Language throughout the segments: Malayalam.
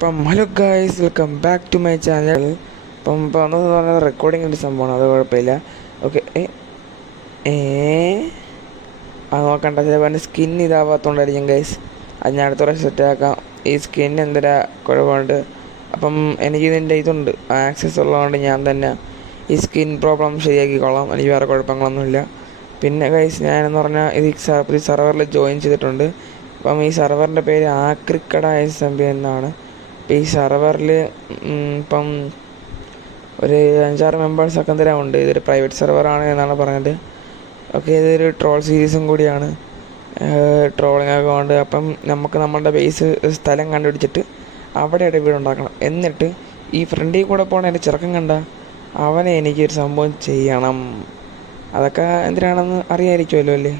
Hello guys, welcome back to my channel. ഇപ്പോൾ വന്നതെന്ന് പറഞ്ഞാൽ റെക്കോർഡിങ്ങിൻ്റെ സംഭവമാണ്, അത് കുഴപ്പമില്ല. ഓക്കെ, അത് നോക്കണ്ട, ചിലപ്പോൾ സ്കിൻ ഇതാവാത്തതുകൊണ്ടായിരിക്കും ഗൈസ്. അത് ഞാൻ അടുത്ത പ്രാവശ്യം സെറ്റാക്കാം. ഈ സ്കിൻ എന്തിനാ കുഴപ്പമുണ്ട്. അപ്പം എനിക്കിതിൻ്റെ ഇതുണ്ട്, ആക്സസ് ഉള്ളതുകൊണ്ട് ഞാൻ തന്നെ ഈ സ്കിൻ പ്രോബ്ലം ശരിയാക്കിക്കോളാം. എനിക്ക് വേറെ കുഴപ്പങ്ങളൊന്നുമില്ല. പിന്നെ ഗൈസ്, ഞാനെന്ന് പറഞ്ഞാൽ ഈ സെർവറിൽ ജോയിൻ ചെയ്തിട്ടുണ്ട്. അപ്പം ഈ സെർവറിൻ്റെ പേര് ആക്രിക്കട SMB എന്നാണ്. ഈ സെർവറിൽ ഇപ്പം ഒരു 5-6 മെമ്പേഴ്സൊക്കെ എന്തെങ്കിലും ഉണ്ട്. ഇതൊരു പ്രൈവറ്റ് സെർവറാണ് എന്നാണ് പറഞ്ഞത്. ഓക്കെ, ഇതൊരു ട്രോൾ സീരീസും കൂടിയാണ്, ട്രോളിങ് ഒക്കെ ഉണ്ട്. അപ്പം നമുക്ക് നമ്മളുടെ ബേസ് സ്ഥലം കണ്ടുപിടിച്ചിട്ട് അവിടെയായിട്ട് വീടുണ്ടാക്കണം. എന്നിട്ട് ഈ ഫ്രണ്ടിൽ കൂടെ പോകണ എൻ്റെ ചെറുക്കൻ കണ്ട അവനെ എനിക്കൊരു സംഭവം ചെയ്യണം. അതൊക്കെ എന്തിനാണെന്ന് അറിയാമായിരിക്കുമല്ലോ അല്ലേ.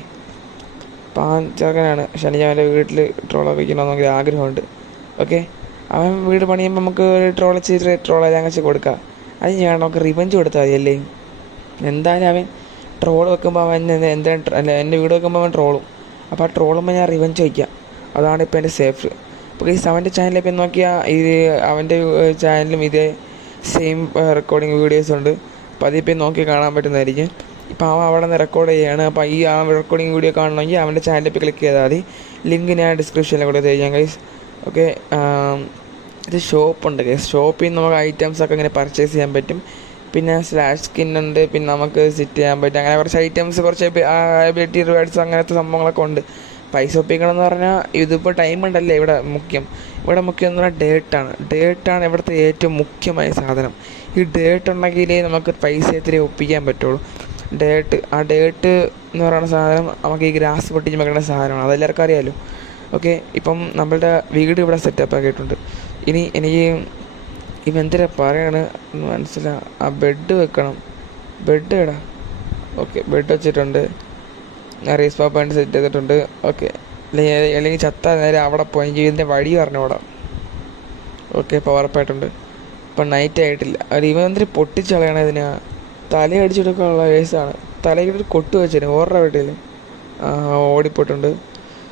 അപ്പം ആ ചെറുക്കനാണ്. ശനി അവൻ്റെ വീട്ടിൽ ട്രോളൊക്കെ വയ്ക്കണമെന്നൊക്കെ ആഗ്രഹമുണ്ട്. ഓക്കെ, അവൻ വീട് പണിയുമ്പോൾ നമുക്ക് ഒരു ട്രോൾ ചെയ്ത് ട്രോളെല്ലാം വെച്ച് കൊടുക്കാം. അത് ഞാൻ നമുക്ക് റിവഞ്ച് കൊടുത്താൽ മതിയല്ലേ. എന്തായാലും അവൻ ട്രോൾ വെക്കുമ്പോൾ അവൻ അല്ല എൻ്റെ വീട് വെക്കുമ്പോൾ അവൻ ട്രോളും. അപ്പോൾ ആ ട്രോളുമ്പോൾ ഞാൻ റിവഞ്ച് വയ്ക്കാം. അതാണ് ഇപ്പോൾ എൻ്റെ സേഫ്. അപ്പോൾ ഈ അവൻ്റെ ചാനലിൽ ഇപ്പം നോക്കിയാൽ ഇത് അവൻ്റെ ചാനലിലും ഇതേ സെയിം റെക്കോർഡിങ് വീഡിയോസ് ഉണ്ട്. അപ്പോൾ അതിപ്പോൾ നോക്കി കാണാൻ പറ്റുന്നതായിരിക്കും. ഇപ്പോൾ അവൻ അവിടെ നിന്ന് റെക്കോർഡ് ചെയ്യുകയാണ്. അപ്പോൾ ഈ ആ റെക്കോർഡിങ് വീഡിയോ കാണണമെങ്കിൽ അവൻ്റെ ചാനലിൽ ഇപ്പോൾ ക്ലിക്ക് ചെയ്താൽ മതി. ലിങ്ക് ഞാൻ ഡിസ്ക്രിപ്ഷനിൽ കൂടെ തരാം ഗൈസ്. ഓക്കെ, ഇത് ഷോപ്പുണ്ട് ഗൈസ്. ഷോപ്പിൽ നിന്ന് നമുക്ക് ഐറ്റംസൊക്കെ ഇങ്ങനെ പർച്ചേസ് ചെയ്യാൻ പറ്റും. പിന്നെ സ്ലാഷ് സ്കിന്നുണ്ട്. പിന്നെ നമുക്ക് സിറ്റ് ചെയ്യാൻ പറ്റും. അങ്ങനെ കുറച്ച് ഐറ്റംസ്, കുറച്ച് എബിലിറ്റി റിവാർഡ്സ് അങ്ങനത്തെ സംഭവങ്ങളൊക്കെ ഉണ്ട്. പൈസ ഒപ്പിക്കണം എന്ന് പറഞ്ഞാൽ ഇതിപ്പോൾ ടൈം ഉണ്ടല്ലേ ഇവിടെ മുഖ്യം എന്ന് പറഞ്ഞാൽ ഡേട്ടാണ് ഇവിടുത്തെ ഏറ്റവും മുഖ്യമായ സാധനം. ഈ ഡേട്ട് ഉണ്ടെങ്കിലേ നമുക്ക് പൈസ ഇത്തിരി ഒപ്പിക്കാൻ പറ്റുള്ളൂ. ആ ഡേട്ട് എന്ന് പറയുന്ന സാധനം നമുക്ക് ഈ ഗ്രാസ് പൊട്ടിച്ച് വെക്കേണ്ട സാധനമാണ്, അതെല്ലാവർക്കും അറിയാമല്ലോ. ഓക്കെ, ഇപ്പം നമ്മളുടെ വീട് ഇവിടെ സെറ്റപ്പ് ആക്കിയിട്ടുണ്ട്. ഇനി എനിക്ക് ഇവ എന്തിനാ പറയാണ് എന്ന് മനസ്സിലാവും. ആ ബെഡ് വെക്കണം. ബെഡ് ഇടാം. ഓക്കെ, ബെഡ് വെച്ചിട്ടുണ്ട്. ഞാൻ റീസ്പാ പോയിന്റ് സെറ്റ് ചെയ്തിട്ടുണ്ട്. ഓക്കെ, അല്ലെങ്കിൽ ചത്ത നേരെ അവിടെ പോയി ഇതിൻ്റെ വഴി പറഞ്ഞോടാം. ഓക്കെ, ഇപ്പോൾ ഉറപ്പായിട്ടുണ്ട്. ഇപ്പം നൈറ്റ് ആയിട്ടില്ല. ഇവൻ എന്തിന് പൊട്ടിച്ചളയണം. ഇതിന് തലയടിച്ചെടുക്കാനുള്ള കേസാണ്. തലയ്ക്കൊരു കൊട്ട് വെച്ചിരുന്നു ഓർഡർ വീട്ടിൽ ഓടിപ്പോയിട്ടുണ്ട്.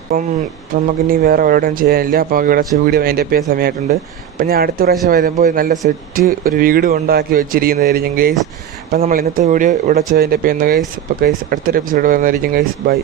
അപ്പം നമുക്കിനി വേറെ എവിടെയും ചെയ്യാനില്ല. അപ്പോൾ നമുക്ക് ഇവിടെ വീഡിയോ അതിൻ്റെ പേ സമയമായിട്ടുണ്ട്. അപ്പം ഞാൻ അടുത്ത പ്രാവശ്യം വരുമ്പോൾ നല്ല സെറ്റ് ഒരു വീട് ഉണ്ടാക്കി വെച്ചിരിക്കുന്നതായിരിക്കും ഗൈസ്. അപ്പം നമ്മൾ ഇന്നത്തെ വീഡിയോ ഇവിടെ അതിൻ്റെ പേ ചെയ്യുന്ന ഗൈസ്. അപ്പോൾ ഗൈസ് അടുത്തൊരു എപ്പിസോഡ് വരുന്നതായിരിക്കും ഗൈസ്. ബൈ.